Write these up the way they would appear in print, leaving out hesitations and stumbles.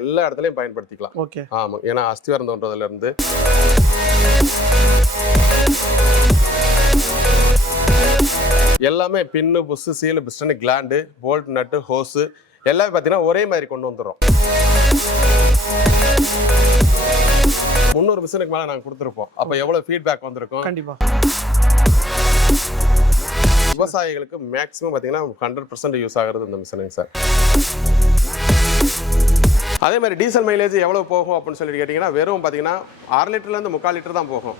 எல்லா இடத்துலயும் பயன்படுத்திக்கலாம். ஓகே. ஆமா, ஏன்னா அஸ்திவாரம் தோன்றதுல இருந்து எல்லாமே pin, bush, seal, piston, gland, bolt, nut, hose எல்லாமே பார்த்தீங்கன்னா ஒரே மாதிரி கொண்டு வந்துடும். 300 மிஷினுக்கு மேலே நாங்கள் கொடுத்துருப்போம். அப்போ எவ்வளோ ஃபீட்பேக் வந்திருக்கும்? கண்டிப்பா. விவசாயிகளுக்கு மேக்ஸிமம் பார்த்தீங்கன்னா 100% யூஸ் ஆகிறது இந்த மிஷினுங்க சார். அதே மாதிரி டீசல் மைலேஜ் எவ்வளோ போகும் அப்படின்னு சொல்லி கேட்டிங்கன்னா வெறும் பார்த்தீங்கன்னா 1/2 லிட்டர்லேருந்து 3/4 லிட்டர் தான் போகும்.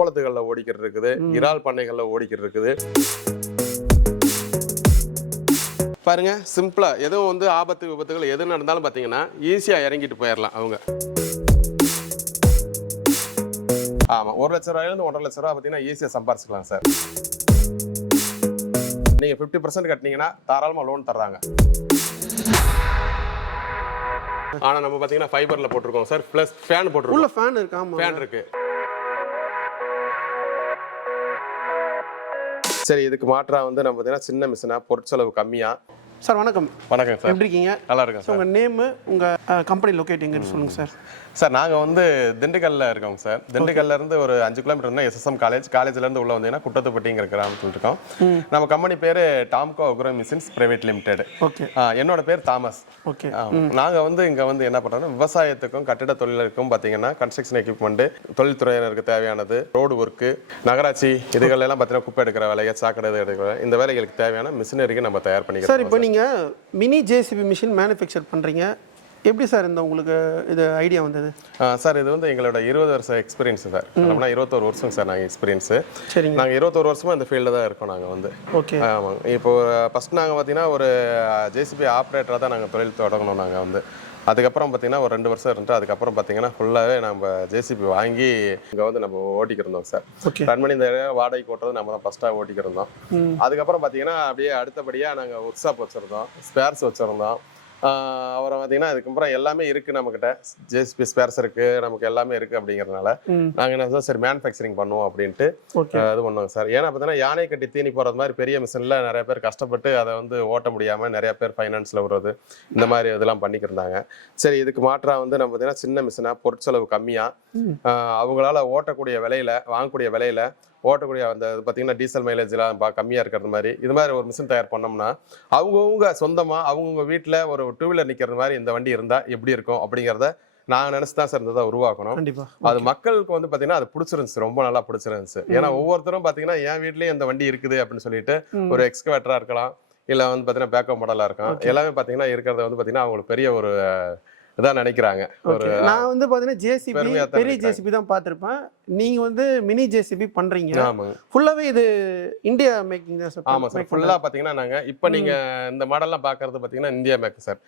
குளத்துகளில் ஓடிக்கிட்டு இருக்குது, இறால் பண்ணைகளில் ஓடிக்கிட்டு இருக்குது. பாருங்க, சிம்பிளா எதுவும் வந்து ஆபத்து விபத்துகள் எது நடந்தாலும் பார்த்தீங்கன்னா ஈஸியாக இறங்கிட்டு போயிடலாம் அவங்க. ஆமாம், 1 லட்ச ரூபாயிலிருந்து 1.5 லட்ச ரூபா பார்த்தீங்கன்னா ஈஸியாக சம்பாரிச்சிக்கலாம் சார். நீங்கள் 50% கட்டினீங்கன்னா தாராளமாக லோன் தர்றாங்க. ஆனால் நம்ம பார்த்தீங்கன்னா ஃபைபரில் போட்டிருக்கோம் சார், ப்ளஸ் ஃபேன் போட்டிருக்கோம். உள்ள ஃபேன் இருக்கு. ஆமாம், ஃபேன் இருக்கு. சரி, இதுக்கு மாற்றா வந்து நம்ம பார்த்தீங்கன்னா சின்ன மிஷினா பொருட்செலவு கம்மியா. சார் வணக்கம். வணக்கம் சார், எப்படி இருக்கீங்க? நல்லா இருக்கேன் சார். உங்கள் நேமு, உங்கள் கம்பெனி லொக்கேட் எங்கன்னு சொல்லுங்கள் சார். சார் நாங்கள் வந்து திண்டுக்கல்ல இருக்கோம் சார். திண்டுக்கல்ல இருந்து ஒரு 5 கிலோமீட்டர்னா SSM காலேஜ்லேருந்து உள்ள வந்தீங்கன்னா குட்டத்துப்பட்டிங்கிற கிராமத்தில் இருக்கோம். நம்ம கம்பெனி பேர் Tamco agro machines private limited. Okay. என்னோட பேர் தாமஸ். ஓகே. நாங்கள் வந்து இங்கே வந்து என்ன பண்ணுறோம்னா விவசாயத்துக்கும் கட்டிட தொழிலுக்கும் பார்த்தீங்கன்னா கன்ஸ்ட்ரக்ஷன் எக்யூப்மெண்ட், தொழில்துறையினருக்கு தேவையானது, ரோடு ஒர்க்கு, நகராட்சி இதுகளெல்லாம் பார்த்தீங்கன்னா குப்பை எடுக்கிற வேலையை, சாக்கடை எடுக்கிற இந்த வேலைகளுக்கு தேவையான மிஷினரிக்கு நம்ம தயார் பண்ணிக்கிறோம். சார், இப்போ நீங்கள் மினி ஜேசிபி மிஷின் மேனுஃபேக்சர் பண்ணுறீங்க. எப்படி சார் இந்த உங்களுக்கு இது ஐடியா வந்தது? சார் இது வந்து எங்களோட 20 வருஷம் எக்ஸ்பீரியன்ஸ் சார். அப்படின்னா 21 வருஷம் சார் நாங்கள் எக்ஸ்பீரியன்ஸு. சரிங்க. நாங்கள் 21 வருஷமாக இந்த ஃபீல்டில் தான் இருக்கோம் நாங்கள் வந்து. ஓகே. ஆமாங்க. இப்போ ஃபஸ்ட் நாங்கள் பார்த்தீங்கன்னா ஒரு ஜேசிபி ஆப்ரேட்டராக தான் நாங்கள் தொழில் தொடங்கணும். நாங்கள் வந்து அதுக்கப்புறம் பார்த்தீங்கன்னா ஒரு 2 வருஷம் இருந்துட்டு அதுக்கப்புறம் பார்த்தீங்கன்னா ஃபுல்லாகவே நம்ம ஜேசிபி வாங்கி இங்கே வந்து நம்ம ஓட்டிக்கிருந்தோம் சார். ரன் பண்ணி இந்த வாடகைக்கு ஓட்டுறது நம்ம தான் ஃபஸ்ட்டாக ஓட்டிக்கிருந்தோம். அதுக்கப்புறம் பார்த்தீங்கன்னா அப்படியே அடுத்தபடியாக நாங்கள் ஒர்க் ஷாப் வச்சுருந்தோம், ஸ்பேர்ஸ் வச்சுருந்தோம். அப்புறம் பார்த்தீங்கன்னா அதுக்கப்புறம் எல்லாமே இருக்குது நம்மக்கிட்ட. ஜேசிபி ஸ்பேர்ஸ் இருக்குது, நமக்கு எல்லாமே இருக்குது. அப்படிங்கிறதுனால நாங்கள் என்ன சொன்னால் சரி மேனுஃபேக்சரிங் பண்ணுவோம் அப்படின்ட்டு இது பண்ணுவோங்க சார். ஏன்னா பார்த்தீங்கன்னா யானை கட்டி தீனி போகிறது மாதிரி பெரிய மிஷினில் நிறைய பேர் கஷ்டப்பட்டு அதை வந்து ஓட்ட முடியாமல் நிறைய பேர் ஃபைனான்ஸில் விடுறது இந்த மாதிரி இதெல்லாம் பண்ணிக்கிருந்தாங்க. சரி, இதுக்கு மாற்றா வந்து நம்ம பார்த்தீங்கன்னா சின்ன மிஷினாக பொருட்செலவு கம்மியாக அவங்களால ஓட்டக்கூடிய விலையில், வாங்கக்கூடிய விலையில் ஓட்டக்கூடிய அந்த பார்த்தீங்கன்னா டீசல் மைலேஜ்லாம் கம்மியாக இருக்கிறது மாதிரி இது மாதிரி ஒரு மிஷின் தயார் பண்ணோம்னா அவங்கவுங்க சொந்தமாக அவங்கவுங்க வீட்டில் ஒரு 2 வீலர் நிற்கிறது மாதிரி இந்த வண்டி இருந்தால் எப்படி இருக்கும் அப்படிங்கிறத நாங்கள் நினச்சி தான் சார் இருந்ததை உருவாக்கணும். அது மக்களுக்கு வந்து பார்த்தீங்கன்னா அது பிடிச்சிருந்துச்சு, ரொம்ப நல்லா பிடிச்சிருந்துச்சு. ஏன்னா ஒவ்வொருத்தரும் பார்த்தீங்கன்னா என் வீட்லேயும் இந்த வண்டி இருக்குது அப்படின்னு சொல்லிட்டு ஒரு எக்ஸ்கவேட்டராக இருக்கலாம், இல்லை வந்து பார்த்தீங்கன்னா பேக்கப் மாடலாக இருக்கும், எல்லாமே பார்த்தீங்கன்னா இருக்கிறத வந்து பார்த்தீங்கன்னா அவங்களுக்கு பெரிய ஒரு இதான் நினைக்கிறாங்க. நான் வந்து பாத்தீங்கன்னா ஜேசிபி பெரிய ஜேசிபி தான் பார்த்திருப்பேன். நீங்க வந்து மினி ஜேசிபி பண்றீங்க. ஃபுல்லாவே இது இந்தியா மேக்கிங் தான் சார். ஆமா சார், ஃபுல்லா பாத்தீங்கன்னா நாங்க இப்போ நீங்க இந்த மாடல்லாம் பாக்குறது பாத்தீங்கன்னா இந்தியா மேக் சார்.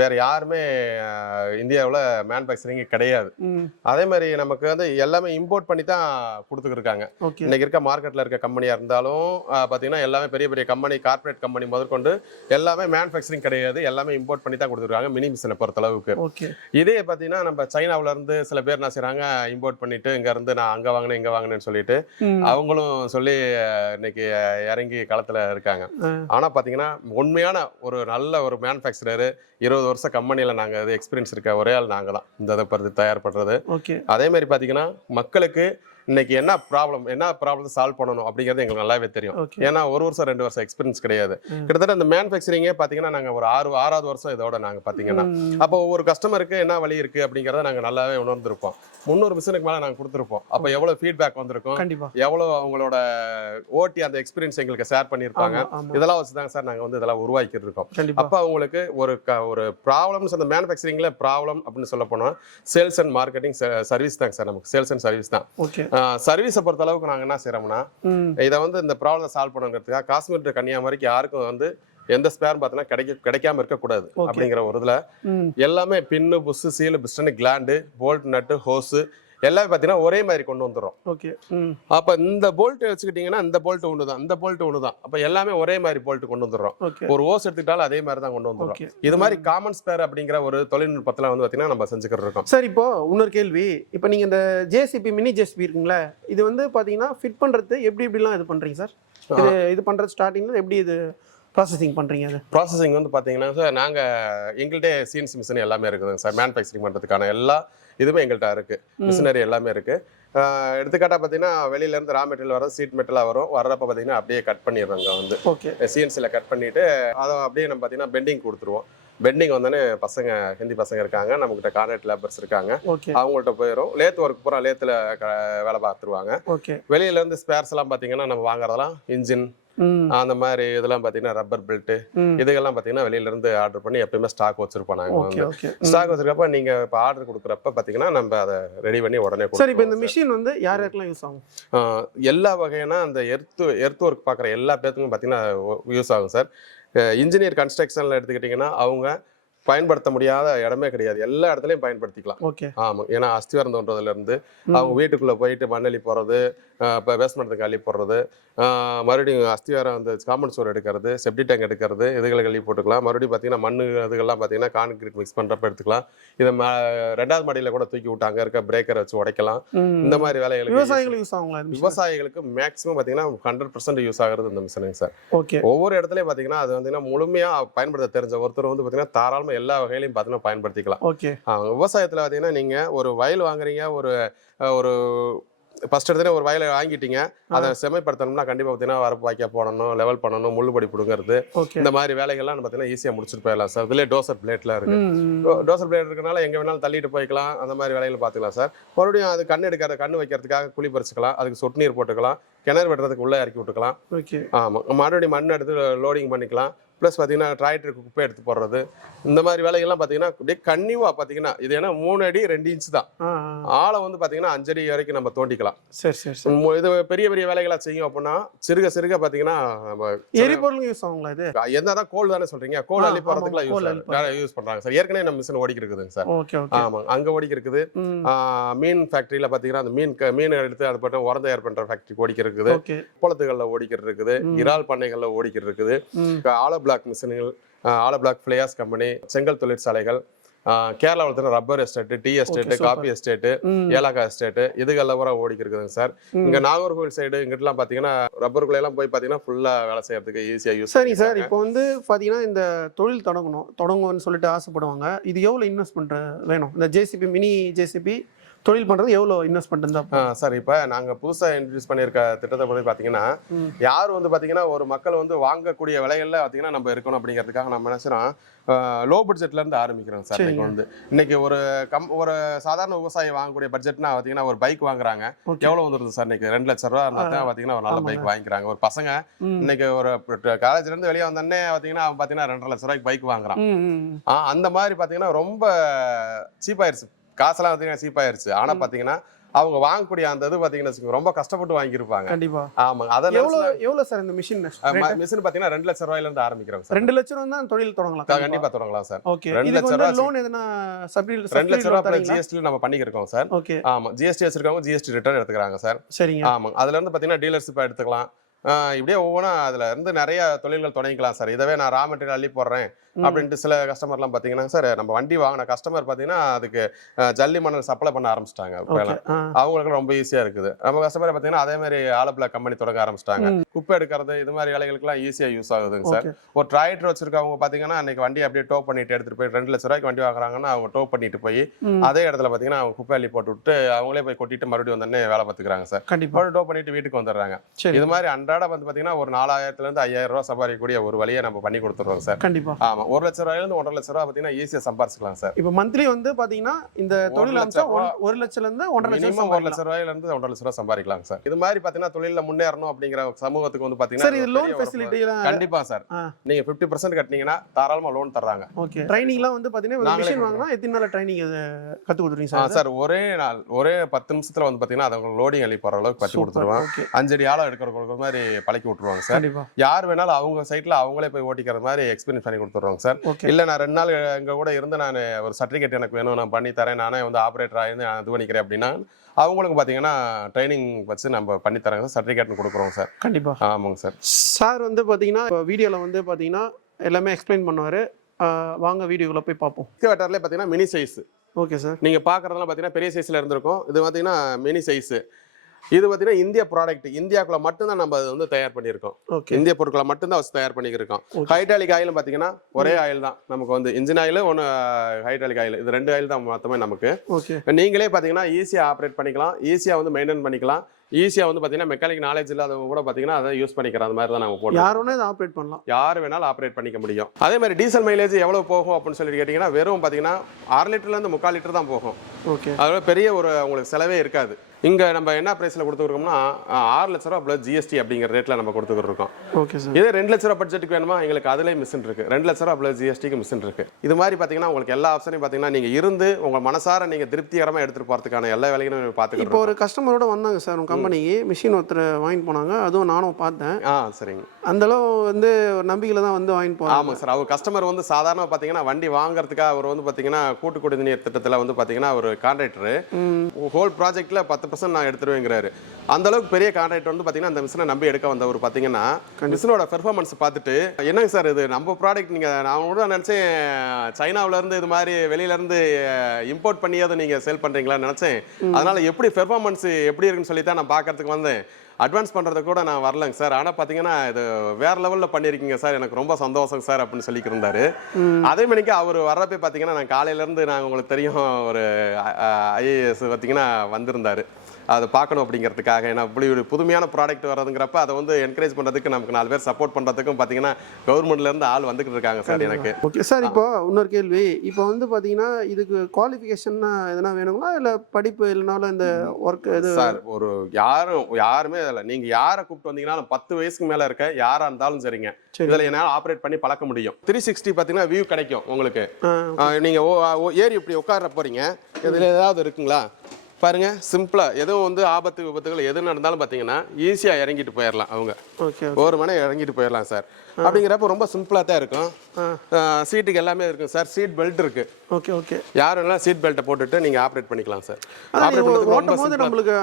வேற யாருமே இந்தியாவுல மேனுஃபேக்சரிங் கிடையாது. அதே மாதிரி நமக்கு வந்து எல்லாமே இம்போர்ட் பண்ணி தான் கொடுத்துக்கிட்டு இருக்காங்க. இன்னைக்கு இருக்க மார்க்கெட்ல இருக்க கம்பெனியா இருந்தாலும் பாத்தீங்கன்னா எல்லாமே பெரிய பெரிய கம்பெனி, கார்பரேட் கம்பெனி முதற்கொண்டு எல்லாமே மேனுஃபேக்சரிங் கிடையாது, எல்லாமே இம்போர்ட் பண்ணி தான் கொடுத்துருக்காங்க மினி மிஷினை பொறுத்த அளவுக்கு. இதே பார்த்தீங்கன்னா நம்ம சைனாவில இருந்து சில பேர் என்ன செய்யறாங்க, இம்போர்ட் பண்ணிட்டு இங்க இருந்து நான் அங்க வாங்கினேன் இங்க வாங்கினேன்னு சொல்லிட்டு அவங்களும் சொல்லி இன்னைக்கு இறங்கி களத்துல இருக்காங்க. ஆனா பாத்தீங்கன்னா உண்மையான ஒரு நல்ல ஒரு மேனுஃபேக்சரர் 20 வருஷம் கம்பெனியில நாங்க எக்ஸ்பீரியன்ஸ் இருக்க ஒரே ஆள் நாங்க தான் இந்த இதை தயார் பண்றது. அதே மாதிரி பாத்தீங்கன்னா மக்களுக்கு இன்னைக்கு என்ன ப்ராப்ளம் சால்வ் பண்ணணும் அப்படிங்கிறது எங்களுக்கு நல்லாவே தெரியும். ஏன்னா 1 வருஷம் 2 வருஷம் எக்ஸ்பீரியன்ஸ் கிடையாது. கிட்டத்தட்ட இந்த மேனுஃபேக்சரிங்கே பாத்தீங்கன்னா நாங்க ஒரு 6வது வருஷம் இதோட நாங்க பாத்தீங்கன்னா அப்போ ஒவ்வொரு கஸ்டமருக்கு என்ன வழி இருக்கு அப்படிங்கறத நாங்க நல்லாவே உணர்ந்திருப்போம். 300 மிஷினுக்கு மேல நாங்க கொடுத்துருப்போம். அப்ப எவ்வளவு ஃபீட்பேக் வந்திருக்கும், எவ்வளவு அவங்களோட ஓட்டி அந்த எக்ஸ்பீரியன்ஸ் எங்களுக்கு ஷேர் பண்ணிருப்பாங்க. இதெல்லாம் வச்சுதாங்க சார் நாங்க வந்து இதெல்லாம் உருவாக்கிட்டு இருக்கோம். அப்ப அவங்களுக்கு ஒரு ப்ராப்ளம்ஸ் அந்த மேனுஃபேக்சரிங்ல ப்ராப்ளம் அப்படின்னு சொல்ல போனா சேல்ஸ் அண்ட் மார்க்கெட்டிங் சர்வீஸ் தாங்க சார். நமக்கு சேல்ஸ் அண்ட் சர்வீஸ் தான். சர்வீஸை பொறுத்த அளவுக்கு நாங்க என்ன செய்யறோம்னா இதை வந்து இந்த ப்ராப்ளம் சால்வ் பண்ணுங்கிறதுக்காக காஷ்மீர் டு கன்னியாகுமரிக்கு யாருக்கும் வந்து எந்த ஸ்பேர் பார்த்தீங்கன்னா கிடைக்காம இருக்கக்கூடாது அப்படிங்கிற ஒரு இதுல எல்லாமே pin, bush, seal, piston, gland, bolt, nut, hose எல்லாமே பார்த்தீங்கன்னா ஒரே மாதிரி கொண்டு வந்துடும். அப்ப இந்த போல்ட் வச்சுக்கிட்டீங்கன்னா இந்த போல்ட் ஒண்ணுதான், இந்த போல்ட் ஒண்ணுதான். அப்ப எல்லாமே ஒரே மாதிரி போல்ட் கொண்டு வந்துடுறோம். ஒரு ஓஸ் எடுத்துக்கிட்டாலும் அதே மாதிரி தான் கொண்டு வந்துடுறோம். இது மாதிரி காமன் ஸ்பேர் அப்படிங்கிற ஒரு தொழில்நுட்பத்துல வந்து பாத்தீங்கன்னா நம்ம செஞ்சுக்கிட்டு இருக்கோம். சார், இப்போ இன்னொரு கேள்வி. இப்போ நீங்க இந்த ஜேசிபி மினி ஜேசிபி இருக்குங்களா, இது வந்து பாத்தீங்கன்னா ஃபிட் பண்றது எப்படிலாம் இது பண்றீங்க சார்? இது பண்றது ஸ்டார்டிங்ல எப்படி இது ப்ராசஸிங் பண்ணுறீங்க? அது ப்ராசஸிங் வந்து பார்த்தீங்கன்னா சார், எங்கள்கிட்ட சிஎன்சி மிஷின் எல்லாமே இருக்குதுங்க சார். மேனுஃபேக்சரிங் பண்ணுறதுக்கான எல்லா இதுவுமே எங்கள்கிட்ட இருக்குது. மிஷினரி எல்லாமே இருக்குது. எடுத்துக்காட்டாக பார்த்தீங்கன்னா வெளியிலேருந்து ரா மெட்டீரியல் வரும், சீட் மெட்டலாக வர்றப்ப பார்த்தீங்கன்னா அப்படியே கட் பண்ணிடுறோங்க வந்து. ஓகே. சிஎன்சியில் கட் பண்ணிவிட்டு அதை அப்படியே நம்ம பார்த்தீங்கன்னா பெண்டிங் கொடுத்துருவோம். பெண்டிங் வந்தோடனே ஹிந்தி பசங்க இருக்காங்க, நம்மகிட்ட கான்ட்ராக்ட் லேபர்ஸ் இருக்காங்க, அவங்கள்ட்ட போயிடும். லேத் ஒர்க் பூரா லேத்தில் வேலை பார்த்துருவாங்க. வெளியிலேருந்து ஸ்பேர்ஸ் எல்லாம் பார்த்தீங்கன்னா நம்ம வாங்குறதெல்லாம் இன்ஜின் அந்த மாதிரி இதெல்லாம் பார்த்தீங்கன்னா ரப்பர் பெல்ட் இதுகெல்லாம் பார்த்தீங்கன்னா வெளியில இருந்து ஆர்டர் பண்ணி எப்பயுமே ஸ்டாக் வச்சிருப்போம். நாங்கள் வந்து ஸ்டாக் வச்சிருக்கப்ப நீங்க இப்போ ஆர்டர் கொடுக்குறப்ப பார்த்தீங்கன்னா நம்ம அதை ரெடி பண்ணி உடனே கொடுப்போம். சரி, இப்போ இந்த மிஷின் வந்து யார் யாருக்கெல்லாம் யூஸ் ஆகும்? எல்லா வகையான அந்த எர்த் ஒர்க் பார்க்குற எல்லா பேத்துக்கும் பார்த்தீங்கன்னா யூஸ் ஆகும் சார். இன்ஜினியர் கன்ஸ்ட்ரக்ஷனில் எடுத்துக்கிட்டிங்கன்னா அவங்க பயன்படுத்த முடியாத இடமே கிடையாது, எல்லா இடத்துலையும் பயன்படுத்திக்கலாம். ஆமாம், ஏன்னா அஸ்திவாரம் தோன்றதுலேருந்து அவங்க வீட்டுக்குள்ளே போயிட்டு மண்ணெளி போடுறது, இப்போ பேஸ்மெண்ட்டுக்கு அள்ளி போடுறது, மறுபடியும் அஸ்திவாரம் அந்த காம்பவுண்ட் சோர் எடுக்கிறது, செப்டி டேங்க் எடுக்கிறது, இதுகளை அள்ளி போட்டுக்கலாம். மறுபடியும் பார்த்தீங்கன்னா மண் இதுகள்லாம் பார்த்தீங்கன்னா கான்கிரீட் மிக்ஸ் பண்ணுறப்ப எடுத்துக்கலாம். இதை 2வது மாடியில் கூட தூக்கி விட்டு அங்கே இருக்க பிரேக்கரை வச்சு உடைக்கலாம். இந்த மாதிரி வேலைகளுக்கு விவசாயிகளுக்கு மேக்ஸிமம் பார்த்தீங்கன்னா 100% யூஸ் ஆகிறது இந்த மிஷினுங்க சார். ஒவ்வொரு இடத்துலையும் பார்த்தீங்கன்னா அது வந்து முழுமையாக பயன்படுத்த தெரிஞ்ச ஒருத்தர் வந்து பார்த்தீங்கன்னா தாராளமாக எல்லா வகையிலையும் பார்த்தீங்கன்னா பயன்படுத்திக்கலாம். விவசாயத்தில் பார்த்தீங்கன்னா நீங்கள் ஒரு வயல் வாங்குறீங்க, ஒரு ஃபர்ஸ்ட் எடுத்துகிட்டு ஒரு வயலை வாங்கிட்டீங்க, அதை செமைப்படுத்தணும்னா கண்டிப்பாக பார்த்தீங்கன்னா வரப்பு வாய்க்கால் போடணும், லெவல் பண்ணணும், முள்ளுபடி பிடுங்கிறது, இந்த மாதிரி வேலைகள்லாம் பார்த்தீங்கன்னா ஈஸியாக முடிச்சுட்டு போயிடலாம் சார். இதுலேயே டோசர் பிளேட்லாம் இருக்குது. டோசர் பிளேட் இருக்கனால எங்கே வேணாலும் தள்ளிட்டு போய்க்கலாம். அந்த மாதிரி வேலைகளை பார்த்துக்கலாம் சார். மறுபடியும் அது கண்ணு வைக்கிறதுக்காக குழி பறிச்சுக்கலாம், அதுக்கு சொட்டு நீர் போட்டுக்கலாம், கிணறு வெட்டுறதுக்கு உள்ளே இறக்கி விட்டுக்கலாம். ஆமாம், மறுபடியும் மண் எடுத்து லோடிங் பண்ணிக்கலாம். ப்ளஸ் பார்த்தீங்கன்னா டிராக்டருக்கு குப்பை எடுத்து போடுறது, இந்த மாதிரி வேலைகள்லாம் பார்த்தீங்கன்னா அப்படியே கன்னிவாக பார்த்தீங்கன்னா இது ஏன்னா 3 அடி 2 இன்ச் தான் ஆழம் வந்து பார்த்தீங்கன்னா 5 அடி வரைக்கும் நம்ம தோண்டிக்கலாம். இது பெரிய பெரிய வேலைகளாக செய்யும் அப்படின்னா சிறுக பார்த்தீங்கன்னா நம்ம எரிபொருள் யூஸ் ஆகுங்களா? இது என்னதான் கோல் தானே சொல்றீங்க, கோல் அள்ளி போகிறதுக்குலாம் யூஸ் பண்ணுறாங்க சார். ஏற்கனவே நம்ம மிஷின் ஓடிக்கி இருக்குதுங்க சார். ஆமாம், அங்கே ஓடிக்கி இருக்குது. மீன் ஃபேக்ட்ரியில் பார்த்தீங்கன்னா அந்த மீன் எடுத்து அதை பற்றி உரம் தயார் பண்ணுற ஃபேக்ட்ரி ஓடிக்கி இருக்குது. குளத்துகளில் ஓடிக்கிட்டு இருக்குது, இறால் பண்ணைகளில் ஓடிக்கிட்டு இருக்குது. Hollow block மிஷின்கள், hollow block ஃபிளையாஸ் company, செங்கல் தொழிற்சாலைகள், கேரளாவில் rubber estate, tea estate, coffee estate, ஏலக்காய் எஸ்டேட்டு, இதுகள்லாம் கூட ஓடிக்கி இருக்குதுங்க சார். இங்கே நாகர்கோவில் சைடு இங்கிட்டலாம் பார்த்தீங்கன்னா ரப்பருக்குள்ளெல்லாம் போய் பார்த்தீங்கன்னா ஃபுல்லாக வேலை செய்யறதுக்கு ஈஸியாக யூஸ். சரி சார், இப்போ வந்து பார்த்தீங்கன்னா இந்த தொழில் தொடங்கும்னு சொல்லிட்டு ஆசைப்படுவாங்க. இது எவ்வளோ இன்வெஸ்ட்மெண்ட் வேணும்? இந்த ஜேசிபி மினி ஜேசிபி தொழில் பண்ணுறது எவ்வளோ இன்வெஸ்ட்மெண்ட் இருந்தால் சார்? இப்போ நாங்கள் புதுசாக இன்ட்ரடியூஸ் பண்ணியிருக்க திட்டத்தை பற்றி பார்த்தீங்கன்னா யார் வந்து பார்த்தீங்கன்னா ஒரு மக்கள் வந்து வாங்கக்கூடிய விலைகளில் பார்த்தீங்கன்னா நம்ம இருக்கணும் அப்படிங்கிறதுக்காக நம்ம நினைச்சோம் லோ பட்ஜெட்லேருந்து ஆரம்பிக்கிறோம் சார். இன்னைக்கு வந்து இன்னைக்கு ஒரு சாதாரண விவசாயி வாங்கக்கூடிய பட்ஜெட்னா பார்த்தீங்கன்னா ஒரு பைக் வாங்குறாங்க, எவ்வளோ வந்துருது சார்? இன்னைக்கு 2 லட்ச ரூபா இருந்தால் தான் பார்த்தீங்கன்னா ஒரு நல்ல பைக் வாங்கிக்கிறாங்க. ஒரு பசங்க இன்னைக்கு ஒரு காலேஜ்லேருந்து வெளியே வந்தோடனே பார்த்தீங்கன்னா அவன் பார்த்தீங்கன்னா 2.5 லட்ச ரூபாய்க்கு பைக் வாங்குறான். அந்த மாதிரி பார்த்தீங்கன்னா ரொம்ப சீப்பாயிருச்சு, காசெல்லாம் பார்த்தீங்கன்னா சீப்பாயிருச்சு. ஆனால் பார்த்தீங்கன்னா அவங்க வாங்கக்கூடிய அந்த இது பார்த்தீங்கன்னா ரொம்ப கஷ்டப்பட்டு வாங்கியிருப்பாங்க. கண்டிப்பா. ஆமாங்க. அதெல்லாம் எவ்வளோ சார் இந்த மிஷின் பார்த்தீங்கன்னா 2 லட்ச ரூபாயிலிருந்து ஆரம்பிக்கிறோம் சார். 2 லட்சம் ரூபா தான் தொழில் தொடங்கலாம். கண்டிப்பா தொடங்கலாம் சார். 2 லட்ச ரூபா லோன் எதுனா 2 லட்ச ரூபா ஜிஎஸ்டி நம்ம பண்ணிக்கிறோம் சார். ஆமா, ஜிஎஸ்டி வச்சிருக்கவங்க ஜிஎஸ்டி ரிட்டர்ன் எடுத்துக்கிறாங்க சார். சரிங்க. ஆமாங்க, அதுல இருந்து பார்த்தீங்கன்னா டீலர்ஷிப் எடுத்துக்கலாம். இப்படியே ஒவ்வொன்றா அதுல இருந்து நிறைய தொழில்கள் தொடங்கிக்கலாம் சார். இதவே நான் ரா மெட்டீரியல் அள்ளி போடுறேன் அப்படின்ட்டு சில கஸ்டமர்லாம் பார்த்தீங்கன்னா சார், நம்ம வண்டி வாங்கின கஸ்டமர் பார்த்தீங்கன்னா அதுக்கு ஜல்லி மணல் சப்ளை பண்ண ஆரம்பிச்சிட்டாங்க. அவங்களுக்கு ரொம்ப ஈஸியாக இருக்குது. நம்ம கஸ்டமர் பார்த்தீங்கன்னா அதே மாதிரி ஆலோ பிளாக் கம்பெனி தொடங்க ஆரம்பிச்சிட்டாங்க. குப்பை எடுக்கிறது இது மாதிரி வேலைகளுக்குலாம் ஈஸியாக யூஸ் ஆகுதுங்க சார். ஒரு டிராக்டர் வச்சிருக்கவங்க பார்த்தீங்கன்னா அன்னைக்கு வண்டி அப்படியே டோ பண்ணிட்டு எடுத்துட்டு போய் 2 லட்ச ரூபாய்க்கு வண்டி வாங்குறாங்கன்னா அவங்க டோ பண்ணிட்டு போய் அதே இடத்துல பார்த்தீங்கன்னா அவங்க குப்பை அள்ளி போட்டு விட்டு அவங்களே போய் கொட்டிட்டு மறுபடியும் வந்தோடனே வேலை பார்த்துக்கிறாங்க சார். கண்டிப்பாக டோ பண்ணிட்டு வீட்டுக்கு வந்துடுறாங்க. இது மாதிரி அன்றாட வந்து பார்த்தீங்கன்னா ஒரு 4000 5,000 ரூபா சம்பாதிக்கக்கூடிய ஒரு வழியை நம்ம பண்ணி கொடுத்துருவோம் சார். கண்டிப்பா. ஆமா, 1 லட்ச ரூபாயிலிருந்து 1.5 லட்ச ரூபா பார்த்தீங்கன்னா ஈஸியாக சம்பாதிச்சுக்கலாம் சார். இப்போ மந்த்லி வந்து பார்த்தீங்கன்னா இந்த தொழில் 1 லட்சம்லேருந்து 1.5 லட்சம் 1 லட்ச ரூபாயிலிருந்து 1.5 லட்ச ரூபா சம்பாதிக்கலாம் சார். இது மாதிரி பார்த்தீங்கன்னா தொழிலில் முன்னேறணும் அப்படிங்கிற சமூகத்துக்கு வந்து பார்த்தீங்கன்னா லோன் ஃபெசிலிட்டி கண்டிப்பா சார். நீங்க 50% கட்டினீங்கன்னா தாராளமா லோன் தர்றாங்க. ஓகே. ட்ரைனிங்லாம் வந்து பார்த்தீங்கன்னா மிஷின் வாங்கினா எத்தனை நாள் ட்ரைனிங் கற்றுக் கொடுத்துருவீங்க சார்? சார் ஒரே நாள் 10 நிமிஷத்துல வந்து பார்த்தீங்கன்னா அதை லோடிங் அள்ளி போகிற அளவுக்கு கற்றுக் கொடுத்துருவாங்க. 5 அடி ஆழம் எடுக்கிற மாதிரி பழக்கி விட்டுருவாங்க சார். யார் வேணாலும் அவங்க சைட்ல அவங்களே போய் ஓட்டிக்கிற மாதிரி எக்ஸ்பீரியன்ஸ் பண்ணி கொடுத்துருவாங்க சார். இல்ல நான் 2 நாள் எங்க கூட இருந்து நான் ஒரு சர்டிஃபிகேட் எனக்கு வேணும், நான் பண்ணி தரேன், நானே வந்து ஆப்ரேட்டர் ஆயிருந்து நான் இது பண்ணிக்கிறேன் அப்படின்னா அவங்களுக்கு பார்த்தீங்கன்னா ட்ரைனிங் வச்சு நம்ம பண்ணி தராங்க சார். சர்டிஃபிகேட் கொடுக்குறோம் சார். கண்டிப்பா. ஆமாங்க சார். சார் வந்து பார்த்தீங்கன்னா வீடியோவில் வந்து பார்த்தீங்கன்னா எல்லாமே எக்ஸ்பிளைன் பண்ணுவார். வாங்க வீடியோவில் போய் பார்ப்போம். எக்ஸ்கவேட்டர்லேயே பார்த்தீங்கன்னா மினி சைஸ். Okay sir. நீங்கள் பார்க்குறதெல்லாம் பார்த்தீங்கன்னா பெரிய சைஸில் இருந்திருக்கும். இது பார்த்தீங்கன்னா மினி சைஸு. இது பார்த்தீங்கன்னா இந்திய ப்ராடக்ட், இந்தியாக்குள்ள மட்டும்தான் நம்ம அதை வந்து தயார் பண்ணியிருக்கோம். இந்திய பொருட்களை மட்டும்தான் வச்சு தயார் பண்ணியிருக்கோம். ஹைட்ராலிக் ஆயிலும் பார்த்தீங்கன்னா ஒரே ஆயில் தான் நமக்கு வந்து, இன்ஜின் ஆயில் ஒன்று ஹைட்ராலிக் ஆயில், இது 2 ஆயில் தான் மொத்தமே நமக்கு. நீங்களே பார்த்தீங்கன்னா ஈஸியாக ஆப்ரேட் பண்ணிக்கலாம், ஈஸியாக வந்து மெயின்டைன் பண்ணிக்கலாம், ஈஸியாக வந்து பார்த்தீங்கன்னா மெக்கானிக் நாலேஜ் இல்லாதவங்க கூட பார்த்தீங்கன்னா அதை யூஸ் பண்ணிக்கிற அந்த மாதிரி தான் நாங்கள் போடுறோம். யார் வேணாலும் இதை ஆப்ரேட் பண்ணலாம், யார் வேணாலும் ஆப்ரேட் பண்ணிக்க முடியும். அதே மாதிரி டீசல் மைலேஜ் எவ்வளோ போகும் அப்படின்னு சொல்லி கேட்டிங்கன்னா வெறும் பார்த்தீங்கன்னா 6 லிட்டர்லேருந்து 3/4 லிட்டர் தான் போகும். அதோட பெரிய ஒரு உங்களுக்கு செலவே இருக்காது. இங்கே நம்ம என்ன ப்ரைஸில் கொடுத்துருக்கோம்னா 6 லட்ச ரூபா ப்ளஸ் ஜிஎஸ்டி அப்படிங்கிற ரேட்டில் நம்ம கொடுத்துருக்கோம். இதே 2 லட்ச ரூபா பட்ஜெட்டுக்கு வேணுமா, எங்களுக்கு அதிலே மிஷின் இருக்கு. 2 லட்ச ரூபா ப்ளஸ் ஜிஎஸ்டிக்கு மிஷின் இருக்கு. இது மாதிரி பார்த்தீங்கன்னா உங்களுக்கு எல்லா ஆப்ஷனையும் பார்த்தீங்கன்னா நீங்கள் இருந்து உங்கள் மனசார நீங்கள் திருப்திகரமாக எடுத்துகிட்டு போகிறதுக்கான எல்லா வேலைகளும் பார்த்துக்கலாம். இப்போ ஒரு கஸ்டமரோட வந்தாங்க சார் உங்கள் கம்பெனிக்கு, மிஷின் ஒருத்தர் வாங்கிட்டு போனாங்க, அதுவும் நானும் பார்த்தேன். சரிங்க. அந்தளவு வந்து ஒரு நம்பிக்கையில் தான் வந்து வாங்கிட்டு போனாங்க. ஆமாம் சார். அவர் கஸ்டமர் வந்து சாதாரண பார்த்தீங்கன்னா வண்டி வாங்குறதுக்காக அவர் வந்து பார்த்தீங்கன்னா கூட்டு குடிநீர் திட்டத்தில் வந்து பார்த்தீங்கன்னா ஒரு கான்ட்ராக்டர் ஹோல் ப்ராஜெக்ட்டில் 10% நான் எடுத்துருவேங்க. அந்த அளவுக்கு பெரிய கான்ட்ராக்ட் வந்து பாத்தீங்கன்னா அந்த மிஷினை நம்பி எடுக்க வந்தவர் பாத்தீங்கன்னா மிஷினோட பெர்ஃபார்மன்ஸ் பார்த்துட்டு, என்னங்க சார் இது நம்ம ப்ராடக்ட், நீங்க நான் கூட நினைச்சேன் சைனாவில இருந்து இது மாதிரி வெளியில இருந்து இம்போர்ட் பண்ணியாவது நீங்க சேல் பண்றீங்களான்னு நினைச்சேன். அதனால எப்படி பெர்ஃபார்மன்ஸ் எப்படி இருக்குன்னு சொல்லி தான் நான் பாக்குறதுக்கு வந்தேன். அட்வான்ஸ் பண்ணுறது கூட நான் வரலங்க சார், ஆனால் பார்த்தீங்கன்னா இது வேற லெவலில் பண்ணியிருக்கீங்க சார், எனக்கு ரொம்ப சந்தோஷம் சார் அப்படின்னு சொல்லிட்டு இருந்தாரு. அதே மணிக்கு அவர் வர்றப்பே பார்த்தீங்கன்னா நான் காலையிலேருந்து நாங்கள் உங்களுக்கு தெரியும் ஒரு ஐஏஎஸ் பார்த்தீங்கன்னா வந்திருந்தாரு, அதை பார்க்கணும் அப்படிங்கிறதுக்காக. ஏன்னா இப்படி ஒரு புதுமையான ப்ராடக்ட் வரதுங்கிறப்ப அதை வந்து என்கரேஜ் பண்ணுறதுக்கு நமக்கு 4 பேர் சப்போர்ட் பண்ணுறதுக்கும் பார்த்தீங்கன்னா கவர்மெண்ட்லேருந்து ஆள் வந்துக்கிட்டு இருக்காங்க சார் எனக்கு. ஓகே சார், இப்போ இன்னொரு கேள்வி, இப்போ வந்து பார்த்தீங்கன்னா இதுக்கு குவாலிஃபிகேஷன்னா எதனா வேணுங்களா, இல்லை படிப்பு இல்லைனாலும் இந்த ஒர்க் எது சார்? ஒரு யாருமே இல்லை, நீங்கள் யாரை கூப்பிட்டு வந்தீங்கன்னா 10 வயசுக்கு மேலே இருக்க யாராக இருந்தாலும் சரிங்க, இதில் என்னால் ஆப்ரேட் பண்ணி பழக்க முடியும். 360 பார்த்தீங்கன்னா வியூ கிடைக்கும் உங்களுக்கு. நீங்கள் ஏறி இப்படி உட்கார போகிறீங்க, இதில் ஏதாவது இருக்குங்களா பாருங்க, சிம்பிளா எதுவும் வந்து ஆபத்து விபத்துகள் எது நடந்தாலும் பார்த்தீங்கன்னா ஈஸியாக இறங்கிட்டு போயிடலாம். அவங்க ஒரு மணி இறங்கிட்டு போயிடலாம் சார். அப்படிங்கிறப்ப ரொம்ப சிம்பிளாக தான் இருக்கும். சீட்டுக்கு எல்லாமே இருக்கும் சார், சீட் பெல்ட் இருக்கு. ஓகே ஓகே, யார் வேணாலும் சீட் பெல்ட்டை போட்டுட்டு நீங்கள் ஆப்ரேட் பண்ணிக்கலாம் சார். நம்மளுக்கு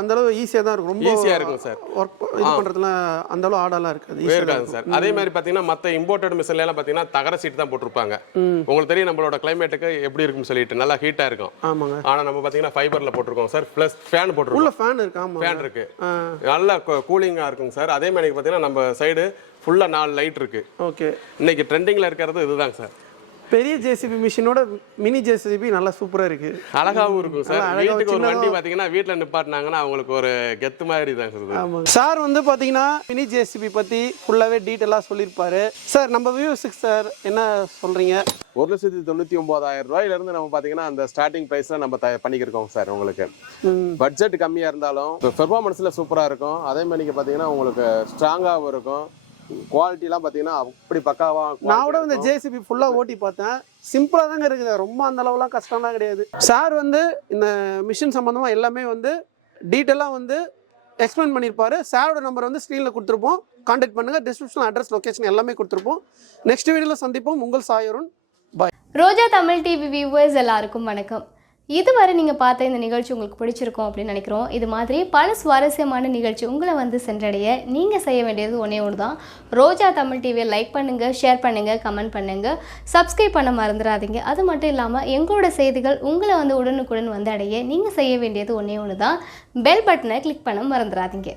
அந்த அளவு ஈஸியாக தான் இருக்கும், ரொம்ப ஈஸியாக இருக்கும் சார். ஒர்க் இது பண்ணுறதுல அந்த அளவு ஆடாலாம் இருக்காது சார். அதே மாதிரி பார்த்தீங்கன்னா மற்ற இம்போர்ட்டட் மிஷின்ல எல்லாம் பார்த்தீங்கன்னா தகர சீட் தான் போட்டிருப்பாங்க. உங்களுக்கு தெரியும் நம்மளோட கிளைமேட்டுக்கு எப்படி இருக்குன்னு சொல்லிட்டு நல்லா ஹீட்டாக இருக்கும். ஆமாங்க. ஆனால் நம்ம பார்த்தீங்கன்னா ஃபைபரில் போட்டிருக்கோம் சார், ப்ளஸ் ஃபேன் போட்டிருக்கோம். உள்ள ஃபேன் இருக்கு. ஆமாம், ஃபேன் இருக்கு, நல்லா கூலிங்காக இருக்குங்க சார். அதே மாதிரி பார்த்தீங்கன்னா நம்ம சைடு ஃபுல்லா 4 லைட் இருக்கு. ஓகே, இன்னைக்கு ட்ரெண்டிங்ல இருக்கிறது இதுதாங்க சார். பெரிய ஜேசிபி மிஷினோட மினி ஜேசிபி நல்லா சூப்பரா இருக்கு, அழகாவும் இருக்கும் சார். வீட்டுக்கு ஒரு வண்டி பாத்தீங்கன்னா வீட்டுல நிப்பாட்டினாங்கன்னா அவங்களுக்கு ஒரு கெத்து மாதிரி தான் சார். சார் வந்து பாத்தீங்கன்னா மினி ஜேசிபி பத்தி ஃபுல்லாவே டீடைலா சொல்லியிருப்பாரு சார். நம்ம வியூஸுக்கு சார் என்ன சொல்றீங்க? 1,99,000 ரூபாயில இருந்து நம்ம பாத்தீங்கன்னா அந்த ஸ்டார்டிங் பிரைஸ்ல நம்ம பண்ணிக்கிருக்கோம் சார். உங்களுக்கு பட்ஜெட் கம்மியா இருந்தாலும் பெர்ஃபார்மன்ஸ்ல சூப்பரா இருக்கும். அதே மாதிரி பாத்தீங்கன்னா உங்களுக்கு ஸ்ட்ராங்காகவும் இருக்கும். குவாலிட்டிலாம் பார்த்தீங்கன்னா அப்படி பக்காவா. நான் கூட இந்த ஜேசிபி ஃபுல்லாக ஓட்டி பார்த்தேன், சிம்பிளாக தாங்க இருக்குது, ரொம்ப அந்த அளவுலாம் கஷ்டம்லாம் கிடையாது. சார் வந்து இந்த மிஷின் சம்மந்தமாக எல்லாமே வந்து டீட்டெயிலாக வந்து எக்ஸ்பிளைன் பண்ணியிருப்பாரு. சாரோட நம்பர் வந்து ஸ்க்ரீனில் கொடுத்துருப்போம், கான்டாக்ட் பண்ணுங்கள். டிஸ்கிரிப்ஷன் அட்ரஸ் லொக்கேஷன் எல்லாமே கொடுத்துருப்போம். நெக்ஸ்ட் வீடியோவில் சந்திப்போம். உங்கள் சாயருண். பாய். ரோஜா தமிழ் டிவி வியூவர்ஸ் எல்லாருக்கும் வணக்கம். இதுவரை நீங்கள் பார்த்த இந்த நிகழ்ச்சி உங்களுக்கு பிடிச்சிருக்கும் அப்படின்னு நினைக்கிறோம். இது மாதிரி பல சுவாரஸ்யமான நிகழ்ச்சி உங்களை வந்து சென்றடைய நீங்கள் செய்ய வேண்டியது ஒன்றே ஒன்று தான். ரோஜா தமிழ் டிவியை லைக் பண்ணுங்கள், ஷேர் பண்ணுங்கள், கமெண்ட் பண்ணுங்கள், சப்ஸ்கிரைப் பண்ண மறந்துடாதீங்க. அது மட்டும் இல்லாமல் எங்களோட செய்திகள் உங்களை வந்து உடனுக்குடன் வந்து அடைய நீங்கள் செய்ய வேண்டியது ஒன்றே ஒன்று தான், பெல் பட்டனை கிளிக் பண்ண மறந்துடாதீங்க.